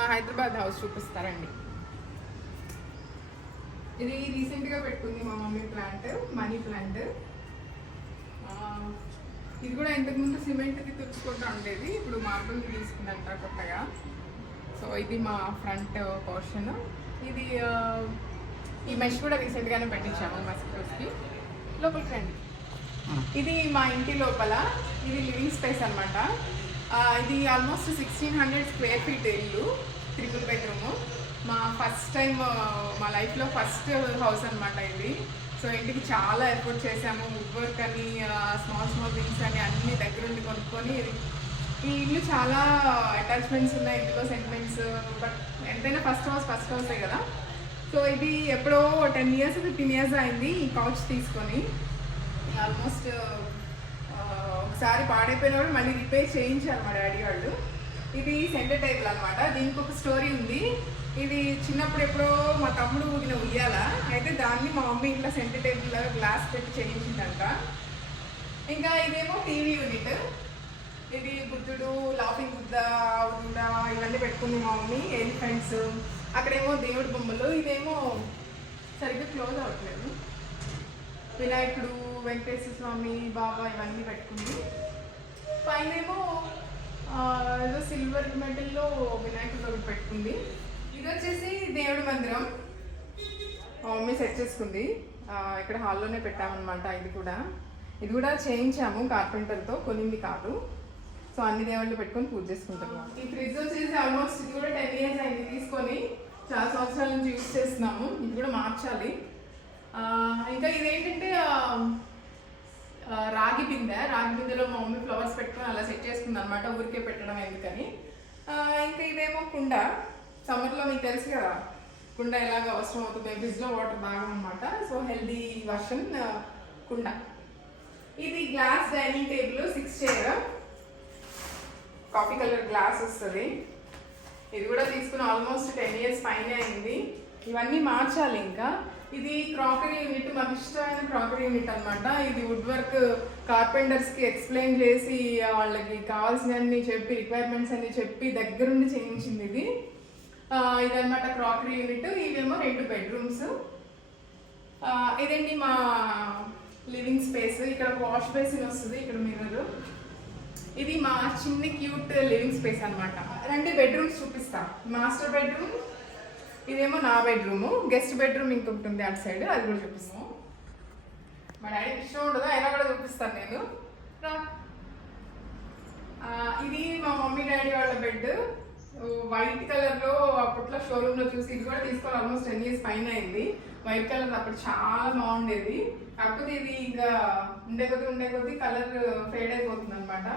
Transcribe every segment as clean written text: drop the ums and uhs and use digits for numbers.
మా హైదరాబాద్ హౌస్ చూపిస్తారండి. ఇది రీసెంట్గా పెట్టుకుంది మా మమ్మీ ప్లాంట్, మనీ ప్లాంట్. ఇది కూడా ఇంతకుముందు సిమెంట్కి తుడుచుకుంటూ ఉండేది, ఇప్పుడు మార్బుల్కి తీసుకుందంట కొత్తగా. సో ఇది మా ఫ్రంట్ పోర్షన్. ఇది ఈ మెష్ కూడా రీసెంట్గానే పెట్టించాము మస్కిటోస్కి. లోపలికి రండి. ఇది మా ఇంటి లోపల, ఇది లివింగ్ స్పేస్ అనమాట. ఇది ఆల్మోస్ట్ 1600 స్క్వేర్ ఫీట్ ఇల్లు, 3 బెడ్రూము. మా ఫస్ట్ టైం మా లైఫ్లో ఫస్ట్ హౌస్ అనమాట ఇది. సో ఇంటికి చాలా ఎఫర్ట్ చేసాము, వుడ్ వర్క్ అని, స్మాల్ థింగ్స్ అని అన్ని దగ్గరుండి కొనుక్కొని. ఈ ఇల్లు చాలా అటాచ్మెంట్స్ ఉన్నాయి, ఇందులో సెంటిమెంట్స్. బట్ ఎంతైనా ఫస్ట్ హౌసే కదా. సో ఇది ఎప్పుడో 10 years 15 years అయింది ఈ కౌచ్ తీసుకొని. ఆల్మోస్ట్ ఒకసారి పాడైపోయిన కూడా మళ్ళీ రిపేర్ చేయించారు మా డాడీ వాళ్ళు. ఇది సెంటర్ టేబుల్ అనమాట. దీనికి ఒక స్టోరీ ఉంది. ఇది చిన్నప్పుడు ఎప్పుడో మా తమ్ముడు ఊగిన ఉయ్యాల, అయితే దాన్ని మా మమ్మీ ఇట్లా సెంటర్ టేబుల్ గ్లాస్ పెట్టి చేయించిందంట. ఇంకా ఇదేమో టీవీ యూనిట్. ఇది బుద్ధుడు, లాఫింగ్ బుద్ధ, ఇవన్నీ పెట్టుకుంది మా మమ్మీ. ఎలిఫెంట్స్, అక్కడేమో దేవుడి బొమ్మలు. ఇదేమో సరిగ్గా క్లోజ్ అవ్వట్లేదు. వినాయకుడు, వెంకటేశ్వర స్వామి, బాబా ఇవన్నీ పెట్టుకుంది. పైన ఏమో ఏదో సిల్వర్ మెటల్లో వినాయకుడు ఒకటి పెట్టుకుంది. ఇది వచ్చేసి దేవుడి మందిరం మా మమ్మీ సెట్ చేసుకుంది. ఇక్కడ హాల్లోనే పెట్టామన్నమాట. ఇది కూడా చేయించాము కార్పెంటర్తో, కొనింది కాదు. సో అన్ని దేవుళ్ళు పెట్టుకొని పూజ చేసుకుంటాము. ఈ ఫ్రిడ్జ్ వచ్చేసి ఆల్మోస్ట్ ఇది కూడా 10 years అయింది తీసుకొని. చాలా సంవత్సరాల నుంచి యూజ్ చేస్తున్నాము. ఇది కూడా మార్చాలి. ఇంకా ఇదేంటంటే రాగి బిందెలో మా మమ్మీ ఫ్లవర్స్ పెట్టుకొని అలా సెట్ చేసుకుంది అనమాట, ఊరికే పెట్టడం ఎందుకని. ఇంకా ఇదేమో కుండ. సమ్మర్లో మీకు తెలుసు కదా కుండ ఎలాగ అవసరం అవుతుంది, ఫ్రిడ్జ్లో వాటర్ బాగా అనమాట. సో హెల్దీ వర్షన్ కుండ. ఇది glass dining table, 6 chair, coffee colour glass వస్తుంది. ఇది కూడా తీసుకుని ఆల్మోస్ట్ 10 years పైన అయింది. ఇవన్నీ మార్చాలి. ఇంకా ఇది క్రాకరీ యూనిట్, మాకు ఇష్టమైన క్రాకరీ యూనిట్ అనమాట. ఇది వుడ్ వర్క్ కార్పెంటర్స్కి ఎక్స్ప్లెయిన్ చేసి వాళ్ళకి కావాల్సినవన్నీ చెప్పి, రిక్వైర్మెంట్స్ అన్ని చెప్పి దగ్గరుండి చేయించింది ఇది. ఇదనమాట క్రాకరీ యూనిట్. ఇవేమో 2 bedrooms. ఇదండి మా లివింగ్ స్పేస్. ఇక్కడ వాష్ బేసిన్ వస్తుంది, ఇక్కడ మిర్రర్. ఇది మా చిన్న క్యూట్ లివింగ్ స్పేస్ అనమాట. 2 bedrooms చూపిస్తా. మాస్టర్ బెడ్రూమ్, ఇదేమో నా బెడ్రూము. గెస్ట్ బెడ్రూమ్ ఇంకొకటి ఉంది అటు సైడ్, అది కూడా చూపిస్తాము. మా డాడీకి ఇష్టం ఉండదు, అయినా కూడా చూపిస్తాను నేను. ఇది మా మమ్మీ డాడీ వాళ్ళ బెడ్. వైట్ కలర్లో అప్పట్లో షోరూంలో చూసి ఇది కూడా తీసుకొని ఆల్మోస్ట్ 10 years పైన అయింది. వైట్ కలర్ అప్పుడు చాలా బాగుండేది. కాకపోతే ఇది ఇంకా ఉండే కొద్దీ కలర్ ఫేడ్ అయిపోతుంది అనమాట.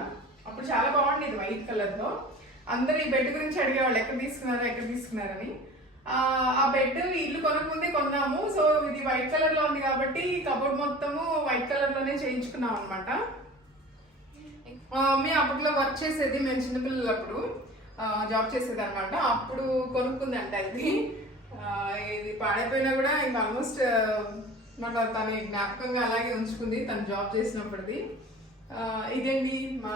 అప్పుడు చాలా బాగుండేది వైట్ కలర్లో. అందరూ ఈ బెడ్ గురించి అడిగేవాళ్ళు, ఎక్కడ తీసుకున్నారని. ఆ బెడ్ ఇల్లు కొనకముందే కొన్నాము. సో ఇది వైట్ కలర్లో ఉంది కాబట్టి కబోర్డ్ మొత్తము వైట్ కలర్లోనే చేయించుకున్నాం అనమాట. మా మమ్మీ అప్పట్లో వర్క్ చేసేది, మేము చిన్నపిల్లలప్పుడు జాబ్ చేసేది అనమాట. అప్పుడు కొనుక్కుందంట ఇది. ఇది పాడైపోయినా కూడా ఇంకా ఆల్మోస్ట్ తన జ్ఞాపకంగా అలాగే ఉంచుకుంది తను జాబ్ చేసినప్పటిది. ఇదండి మా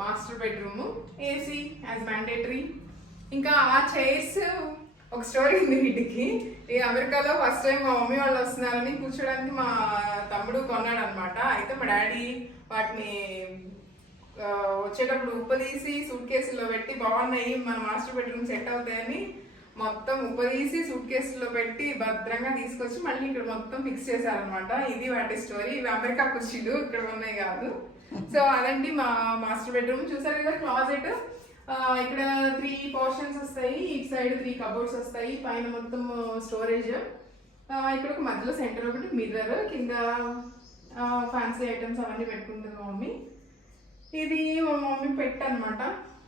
master bedroom. AC as mandatory. ఇంకా ఆ చైర్స్, ఒక స్టోరీ ఉంది వీటికి. ఈ అమెరికాలో ఫస్ట్ టైం మా మమ్మీ వాళ్ళు వస్తున్నారని కూర్చోడానికి మా తమ్ముడు కొన్నాడు అనమాట. అయితే మా డాడీ వాటిని వచ్చేటప్పుడు ఉప్పదీసి సూట్ కేసుల్లో పెట్టి, బాగున్నాయి మన మాస్టర్ బెడ్రూమ్ సెట్ అవుతాయని మొత్తం ఉప్పదీసి సూట్ కేసుల్లో పెట్టి భద్రంగా తీసుకొచ్చి మళ్ళీ ఇక్కడ మొత్తం ఫిక్స్ చేశారనమాట. ఇది వాటి స్టోరీ. ఇవి అమెరికా కుర్చీలు, ఇక్కడ ఉన్నాయి కాదు. సో అదండి మా మాస్టర్ బెడ్రూమ్. చూసారు కదా క్లాజెట్. ఇక్కడ 3 portions వస్తాయి, ఇటు సైడ్ 3 cupboards వస్తాయి, పైన మొత్తం స్టోరేజ్. ఇక్కడ ఒక మధ్యలో సెంటర్ ఒకటి మిర్రర్, కింద ఫ్యాన్సీ ఐటమ్స్ అవన్నీ పెట్టుకుంటుంది మా మమ్మీ. ఇది మా మమ్మీ పెట్ అనమాట.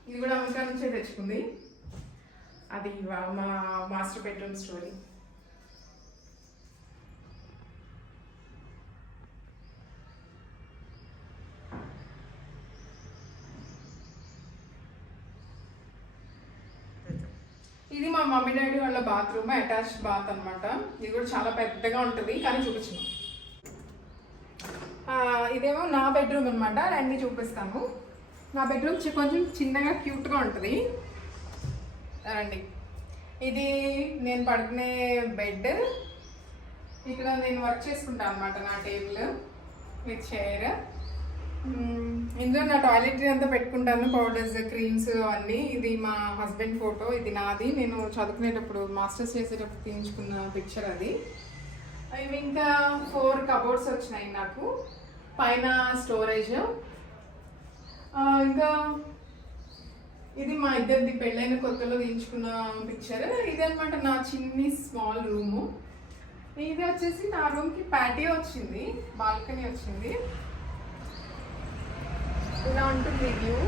ఇది కూడా అమెరికా నుంచే తెచ్చుకుంది. అది మా మాస్టర్ బెడ్రూమ్ స్టోరీ. ఇది మా మమ్మీ డాడీ వాళ్ళ బాత్రూమ్, అటాచ్డ్ బాత్ అనమాట. ఇది కూడా చాలా పెద్దగా ఉంటుంది, కానీ చూపించను. ఇదేమో నా బెడ్రూమ్ అనమాట. అన్నీ చూపిస్తాను. నా బెడ్రూమ్ కొంచెం చిన్నగా క్యూట్గా ఉంటుంది. రండి. ఇది నేను పడుకునే బెడ్. ఇక్కడ నేను వర్క్ చేసుకుంటాను అనమాట, నా టేబుల్ విత్ చైర్. ఇందులో నా టాయిలెటరీ అంతా పెట్టుకుంటాను, పౌడర్స్, క్రీమ్స్ అన్నీ. ఇది మా హస్బెండ్ ఫోటో, ఇది నాది. నేను చదువుకునేటప్పుడు మాస్టర్స్ చేసేటప్పుడు తీయించుకున్న పిక్చర్ అది. ఇవి ఇంకా 4 కబోర్డ్స్ వచ్చినాయి నాకు. పైన స్టోరేజ్. ఇంకా ఇది మా ఇద్దరిది పెళ్ళైన కొత్తలో తీయించుకున్న పిక్చర్. ఇది అనమాట నా చిన్ని స్మాల్ రూము. ఇది వచ్చేసి నా రూమ్కి ప్యాటియో వచ్చింది, బాల్కనీ వచ్చింది. ఇలా ఉంటుంది వ్యూ.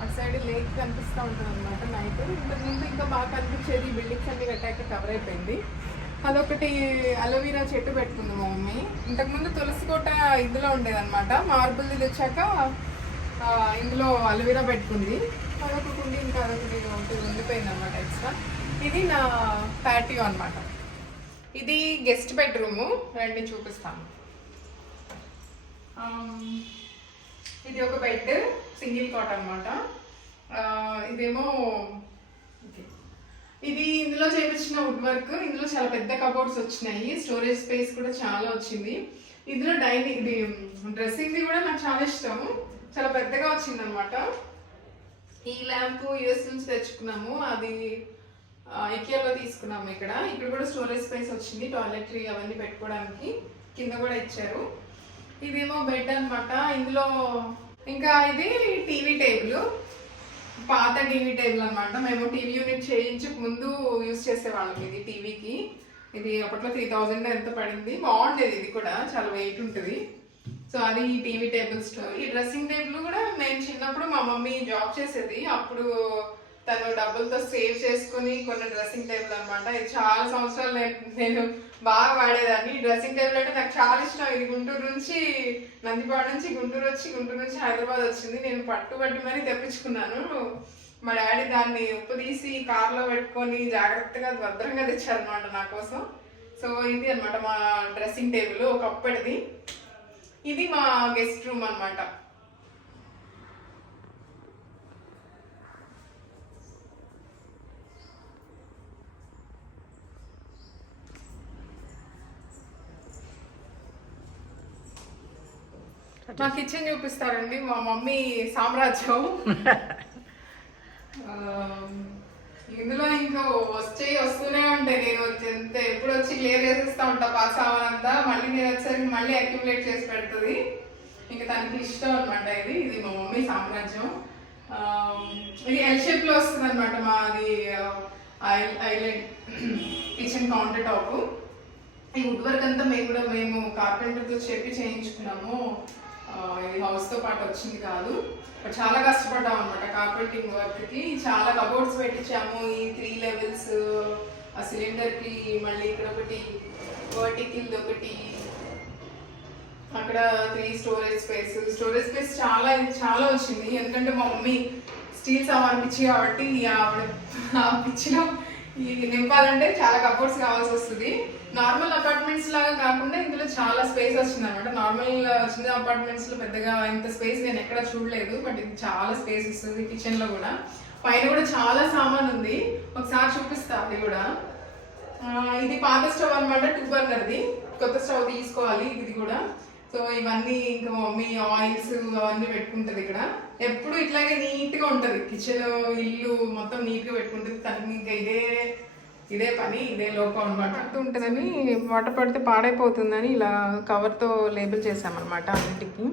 అటు సైడ్ లేక్ కనిపిస్తూ ఉంటుంది అనమాట నైట్. ఇంతకుముందు ఇంకా బాగా కనిపించేది, బిల్డింగ్స్ అన్ని కట్టాక కవర్ అయిపోయింది. అదొకటి అలోవీరా చెట్టు పెట్టుకుంది మా మమ్మీ. ఇంతకుముందు తులసి కోట ఇందులో ఉండేదన్నమాట, మార్బుల్ది తెచ్చాక ఇందులో అలోవీరా పెట్టుకుంది. అదొకటి ఉండి ఇంకా అదొకటి ఉండిపోయింది అనమాట ఎక్స్ట్రా. ఇది నా ప్యాటియో అనమాట. ఇది గెస్ట్ బెడ్రూము, రండి చూపిస్తాను. ఇది ఒక బెడ్, సింగిల్ కాట్ అనమాట. ఇదేమో ఇది ఇందులో చేయించిన వుడ్ వర్క్. ఇందులో చాలా పెద్ద కబోర్డ్స్ వచ్చినాయి, స్టోరేజ్ స్పేస్ కూడా చాలా వచ్చింది. ఇందులో డైనింగ్, ఇది డ్రెస్సింగ్ది కూడా నాకు చాలా ఇష్టం, చాలా పెద్దగా వచ్చింది అనమాట. ఈ ల్యాంప్ యూఎస్ నుంచి తెచ్చుకున్నాము, అది ఐకియాలో తీసుకున్నాము. ఇక్కడ కూడా స్టోరేజ్ స్పేస్ వచ్చింది, టాయిలెటరీ అవన్నీ పెట్టుకోవడానికి కింద కూడా ఇచ్చారు. ఇదేమో బెడ్ అనమాట. ఇందులో ఇంకా ఇది టీవీ టేబుల్, పాత టీవీ టేబుల్ అనమాట. మేము టీవీ యూనిట్ చేయించక ముందు యూజ్ చేసేవాళ్ళం ఇది టీవీకి. ఇది అప్పట్లో 3000 ఎంత పడింది, బాగుండేది. ఇది కూడా చాలా వెయిట్ ఉంటుంది. సో అది ఈ టీవీ టేబుల్ స్టోర్. ఈ డ్రెస్సింగ్ టేబుల్ కూడా నేను చిన్నప్పుడు మా మమ్మీ జాబ్ చేసేది, అప్పుడు తను డబ్బులతో సేవ్ చేసుకుని కొన్న డ్రెస్సింగ్ టేబుల్ అనమాట. ఇది చాలా సంవత్సరాలు నేను బాగా వాడేదాన్ని. డ్రెస్సింగ్ టేబుల్ అంటే నాకు చాలా ఇష్టం. ఇది గుంటూరు నుంచి, నందిపాడు నుంచి గుంటూరు వచ్చి, గుంటూరు నుంచి హైదరాబాద్ వచ్చింది. నేను పట్టుబట్టి మరీ తెప్పించుకున్నాను. మా డాడీ దాన్ని ఉప్పు తీసి కార్లో పెట్టుకొని జాగ్రత్తగా భద్రంగా తెచ్చారనమాట నా కోసం. సో ఇది అనమాట మా డ్రెస్సింగ్ టేబుల్ ఒకప్పటిది. ఇది మా గెస్ట్ రూమ్ అనమాట. మా కిచెన్ చూపిస్తారండి, మా మమ్మీ సామ్రాజ్యం. ఇందులో ఇంకా వస్తూనే ఉంటాయి. నేను ఎప్పుడు వచ్చి క్లియర్ చేసేస్తా ఉంటా పాసావనంతా. మళ్ళీ నేను వచ్చేసరికి మళ్ళీ అక్యుములేట్ చేసి పెడుతుంది. ఇంకా తనకి ఇష్టం అనమాట. ఇది మా మమ్మీ సామ్రాజ్యం. ఇది ఎల్ షేప్ లో వస్తుంది అనమాట మాది ఐలాండ్ కిచెన్ కౌంటర్ టాప్. ఈ వుడ్ వర్క్ అంతా మేము కార్పెంటర్తో చెప్పి చేయించుకున్నాము. ఇది హౌస్ తో పాటు వచ్చింది కాదు, చాలా కష్టపడ్డాం అనమాట కార్పెంటింగ్ వర్క్ కి. చాలా కబోర్డ్స్ పెట్టించాము. ఈ 3 లెవెల్స్, ఆ సిలిండర్ కి, మళ్ళీ ఇక్కడ ఒకటి వర్టికల్, ఒకటి అక్కడ 3 స్టోరేజ్ స్పేస్ చాలా వచ్చింది. ఎందుకంటే మా మమ్మీ స్టీల్ సామాన్ పిచ్చి కాబట్టి ఆ పిచ్చిలో నింపాలంటే చాలా కబోర్డ్స్ కావాల్సి వస్తుంది. నార్మల్ అపార్ట్మెంట్స్ లాగా కాకుండా ఇందులో చాలా స్పేస్ వచ్చింది అనమాట. నార్మల్ చిన్న అపార్ట్మెంట్స్ లో పెద్దగా ఇంత స్పేస్ నేను ఎక్కడ చూడలేదు, బట్ ఇది చాలా స్పేస్ వస్తుంది. కిచెన్ లో కూడా పైన కూడా చాలా సామాన్ ఉంది, ఒకసారి చూపిస్తా. అది కూడా ఇది పాత స్టవ్ అనమాట, 2 బర్నర్ది. కొత్త స్టవ్ తీసుకోవాలి ఇది కూడా. సో ఇవన్నీ ఇంకా మమ్మీ ఆయిల్స్ అవన్నీ పెట్టుకుంటది. ఇక్కడ ఎప్పుడు ఇట్లాగే నీట్ గా ఉంటది కిచెన్, ఇల్లు మొత్తం నీట్ గా పెట్టుకుంటది. తనకి ఇంకా ఇదే పని, ఇదే లోపం అనమాట. ఉంటుందని వాటర్ పడితే పాడైపోతుందని ఇలా కవర్తో లేబుల్ చేసామన్నమాట అన్నిటికీ.